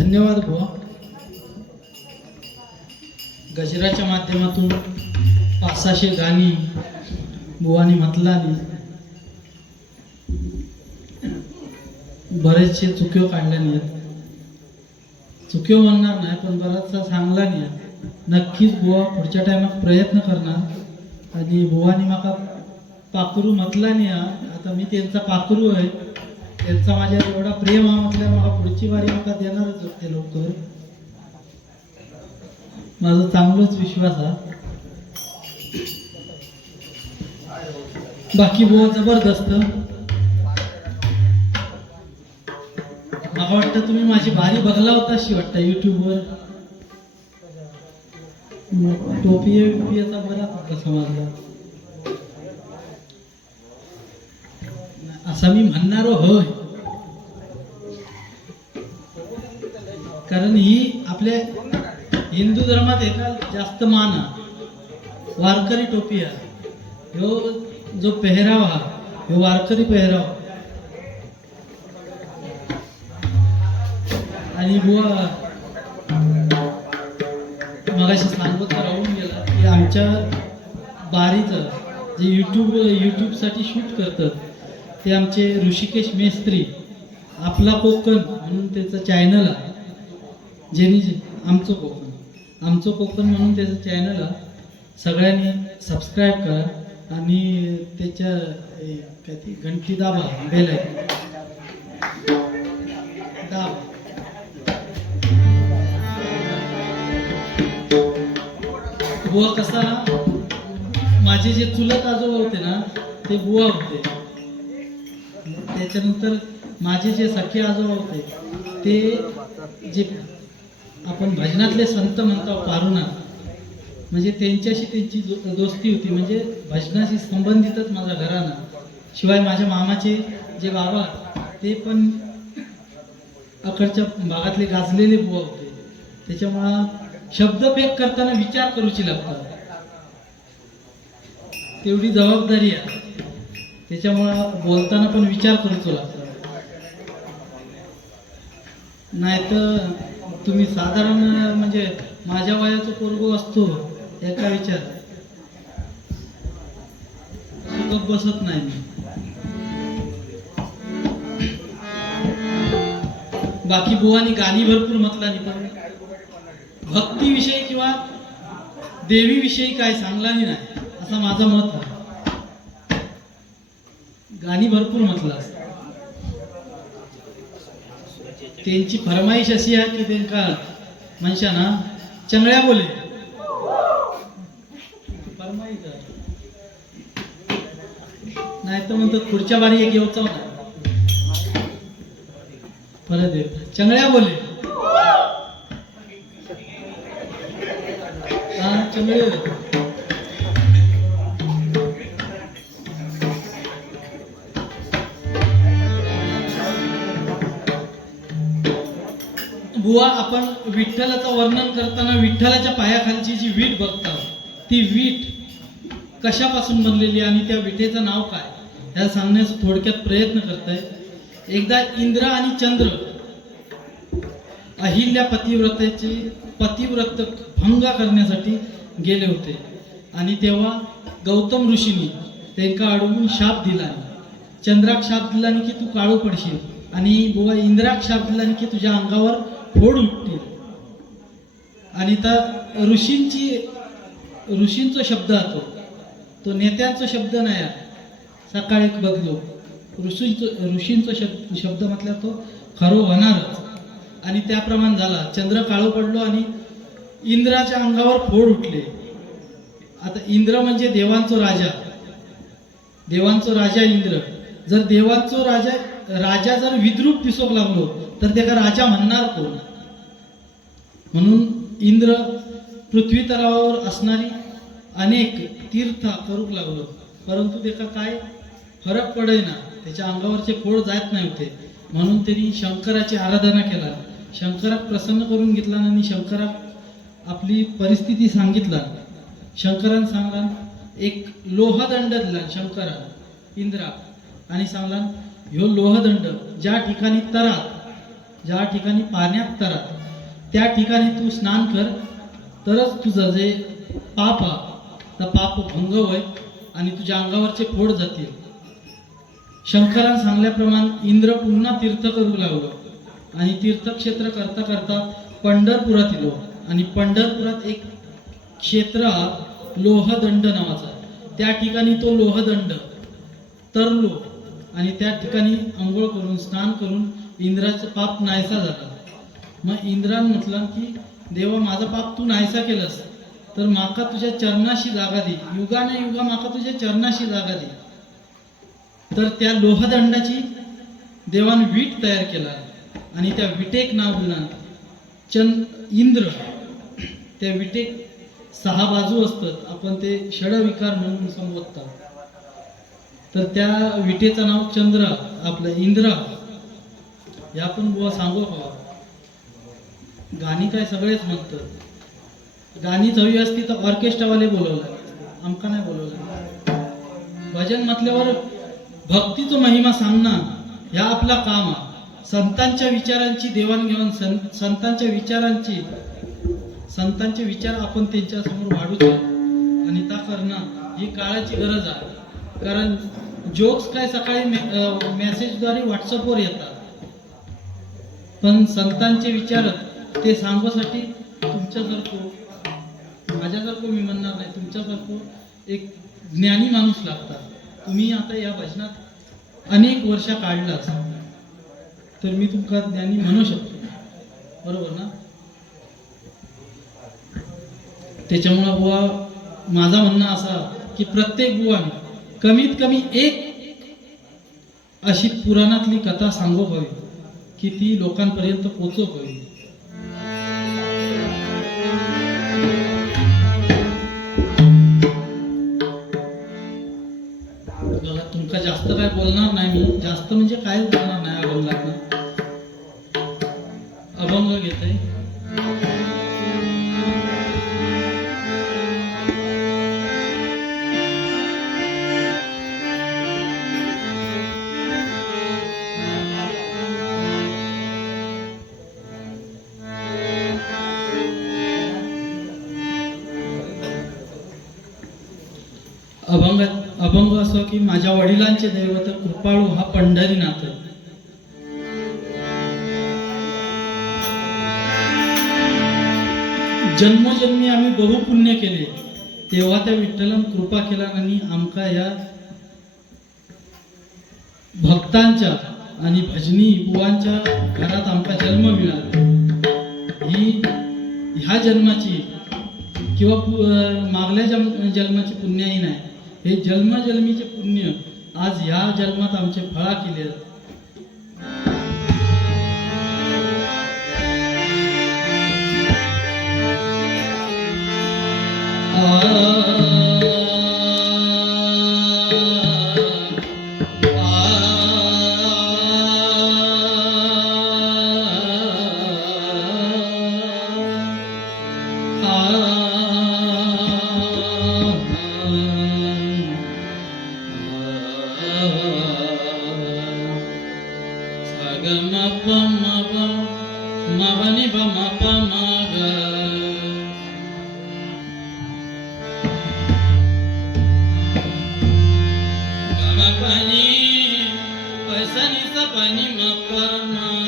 धन्यवाद बुवा. गजराच्या माध्यमातून पाच सहाशे गाणी बुवानी म्हटलानी बरेचसे चुक्यो काढल्या नाहीत. चुक्यो म्हणणार नाही पण बराचसा सांगला नाही नक्कीच बुवा पुढच्या टायमात प्रयत्न करणार. आणि बुवानी माका पाखरू म्हटला नाही आता मी त्यांचा पाखरू आहे. त्यांचा माझ्या एवढा प्रेम हा म्हटल्यावर मला पुढची वारी आता देणारच होते लवकर. माझा चांगलाच विश्वास हा. बाकी बुवा जबरदस्त. मला वाटतं तुम्ही माझी बारी बघला होता अशी वाटतं युट्यूबवर टोपी टोपी बिपियाचा बरा होता समजला. असा मी म्हणणारो होय. कारण ही आपल्या हिंदू धर्मात एका जास्त मान वारकरी टोपी ह्यो जो पेहराव हा ह्यो वारकरी पेहराव. आणि बुवा मगाशी सांगत राहून गेला की आमच्या बारीचं जे यूट्यूब यूट्यूबसाठी शूट करतात ते आमचे ऋषिकेश मेस्त्री आपला कोकण म्हणून त्याचं चॅनल आहे. ज्यांनी जे- आमचं कोकण. आमचं कोकण म्हणून त्याचं चॅनल आहे. सगळ्यांनी सबस्क्राईब करा आणि त्याच्या काय ती घंटी दाबा बेल आहे दाबा. बुवा कसा माझे जे चुलत आजोबा होते ना ते बुवा होते. त्याच्यानंतर माझे जे सखे आजोबा होते ते जे आपण भजनातले संत म्हणतो पारुणा म्हणजे त्यांच्याशी त्यांची दो- दोस्ती होती. म्हणजे भजनाशी संबंधितच माझा घराना शिवाय माझ्या मामाचे जे बाबा ते पण अकडच्या भागातले गाजलेले बुवा होते. त्याच्यामुळं शब्दभेद करताना विचार करूची लागतात. तेवढी जबाबदारी आहे. त्याच्यामुळं बोलताना पण विचार करतो लागतो नाहीतर तुम्ही साधारण म्हणजे माझ्या वयाचा पोरगो असतो याचा विचार. बसत नाही मी. बाकी बुवानी गाणी भरपूर म्हटला नाही पण. भक्तीविषयी किंवा देवीविषयी काय सांगला नाही असं माझं मत आहे. गाणी भरपूर म्हटलं असतं. त्यांची फरमाईश अशी आहे की त्यांका मनशाना चंगळ्या बोले. फरमाईश नाही तर म्हणतो पुढच्या बारी एक येऊचा होता परत येत चंगळ्या बोले. हा चंगळे बुवा आपण विठ्ठलाचं वर्णन करताना विठ्ठलाच्या पायाखालची जी वीट बघता ती वीट कशापासून बनलेली आणि त्या विटेचं नाव काय? ह्या सांगण्याचा थोडक्यात प्रयत्न करताय. एकदा इंद्र आणि चंद्र अहिल्या पतिव्रतेचे पतिव्रत भंग करण्यासाठी गेले होते. आणि तेव्हा गौतम ऋषींनी त्यांका अडवून शाप दिला. चंद्राक शाप दिला की तू काळू पडशील? आणि बुवा इंद्राक शाप दिला की तुझ्या अंगावर फोड उठतील आणि त्या ऋषींची ऋषींचा शब्द आहे तो नेत्यांचा शब्द नाही सकाळी बघलो. ऋषींचं ऋषींचा शब्द शब्द म्हटल्यावर तो खरो होणारच. आणि त्याप्रमाणे झाला. चंद्र काळो पडलो आणि इंद्राच्या अंगावर फोड उठले. आता इंद्र म्हणजे देवांचो राजा. देवांचो राजा इंद्र. जर देवांचो राजा राजा जर विद्रूप दिसोक लागलो तर त्याला राजा म्हणणार कोण? म्हणून इंद्र पृथ्वी तलावावर असणारी अनेक तीर्थ करूक लागलो. परंतु त्याचा काय? फरक पडेना. त्याच्या अंगावरचे फोड जात नाही होते म्हणून त्यांनी शंकराची आराधना केला. शंकराक प्रसन्न करून घेतला आणि शंकराक आपली परिस्थिती सांगितला. शंकरान सांगला एक लोहदंड दिला शंकरा इंद्रा आणि सांगला ह्यो लोहदंड ज्या ठिकाणी तरात ज्या ठिकाणी पाण्यात तरात त्या ठिकाणी तू स्नान कर तरच तुझं जे पाप हा पाप भंग होय आणि तुझ्या अंगावरचे फोड जातील. शंकरान सांगल्याप्रमाणे इंद्र पुन्हा तीर्थ करू लागलो आणि तीर्थक्षेत्र करता करता पंढरपुरात येलो आणि पंढरपुरात एक क्षेत्र हा लोहदंड नावाचा त्या ठिकाणी तो लोहदंड तरलो आणि त्या ठिकाणी आंघोळ करून स्नान करून इंद्राचं पाप नाहीसा झाला. मग इंद्रान म्हटलं की देवा माझा पाप तू नाहीसा केलंस. तर माका तुझ्या चरणाशी जागा दे. युगाने युगा माका तुझ्या चरणाशी जागा दे. तर त्या लोहदंडाची देवान वीट तयार केला आणि त्या विटेक नाव दिला. चंद इंद्र. त्या विटेक सहा बाजू असतात. आपण ते षडविकार म्हणून संबोधतात तर त्या विटेचं नाव चंद्र आपलं इंद्र. या पण बुवा सांगू का? गाणी काय सगळेच म्हणतात. गाणी हवी असती तर ऑर्केस्ट्रावाले बोलवलं आमका नाही बोलवलं भजन म्हटल्यावर भक्तीचं महिमा सांगणं ह्या आपला काम आहे. संतांच्या विचारांची देवाणघेवाण सं संतांच्या विचारांची संतांचे विचार आपण त्यांच्यासमोर वाढूचे आणि त्या करणं ही काळाची गरज आहे. कारण जोक्स काय सकाळी मे मेसेजद्वारे व्हॉट्सअपवर येतात. पण संतांचे विचार ते सांगण्यासाठी तुमच्यासारखं माझ्यासारखं मी म्हणणार नाही. तुमच्यासारखं एक ज्ञानी माणूस लागतात. तुम्ही आता या भजनात अनेक वर्ष काढलाच तर मी तुमका ज्ञानी म्हणू शकतो. बरोबर ना? त्याच्यामुळं बुवा माझा म्हणणं असा की प्रत्येक बुवाने कमीत कमी एक अशी पुराणातली कथा सांगू हवी. की ती लोकांपर्यंत पोचव हवी तुमका जास्त काय बोलणार नाही मी. जास्त म्हणजे काय बोलणार नाही वडिलांचे दैवत कृपाळू हा पंढरीनाथ. जन्मोजन्मी आम्ही बहुपुण्य केले. तेव्हा त्या विठ्ठलन कृपा केला आणि आमका या भक्तांच्या आणि भजनी बुवांच्या घरात आमका जन्म मिळाला. ही ह्या जन्माची किंवा मागल्या जन्म जन्माची पुण्याही नाही. हे जन्मजन्मीचे पुण्य आज ह्या जन्मात आमचे फळा केले pani ma parma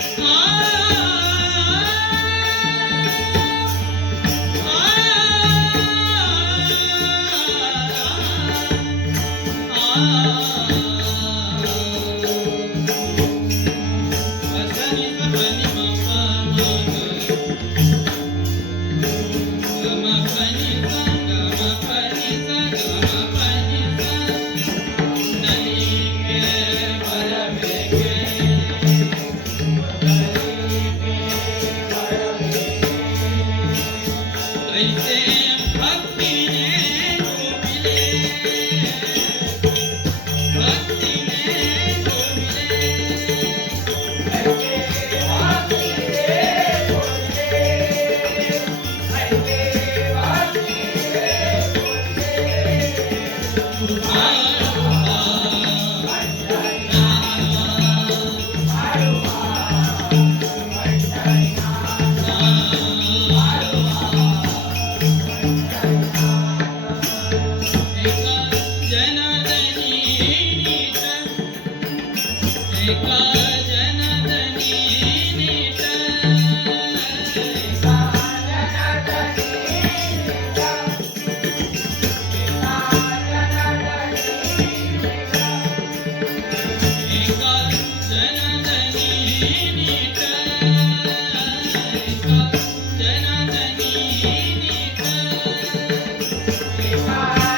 啊 हो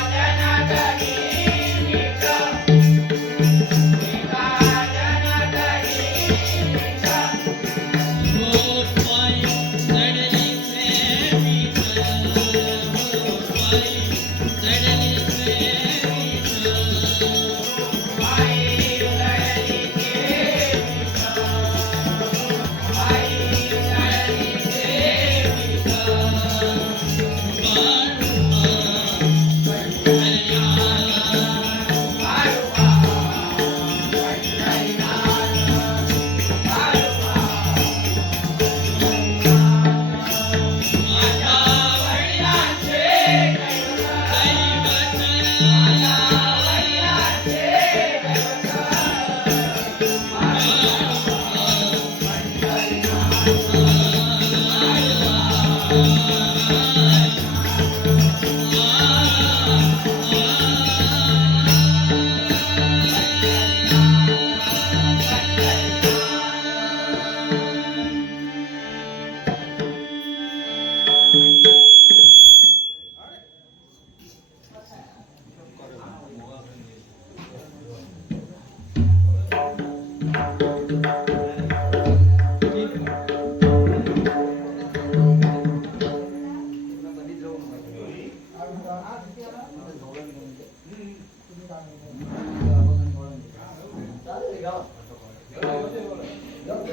बुवानी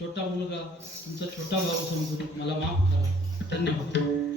छोटा मुलगा तुमचा छोटा भाऊ समजून मला माफ करा. धन्यवाद.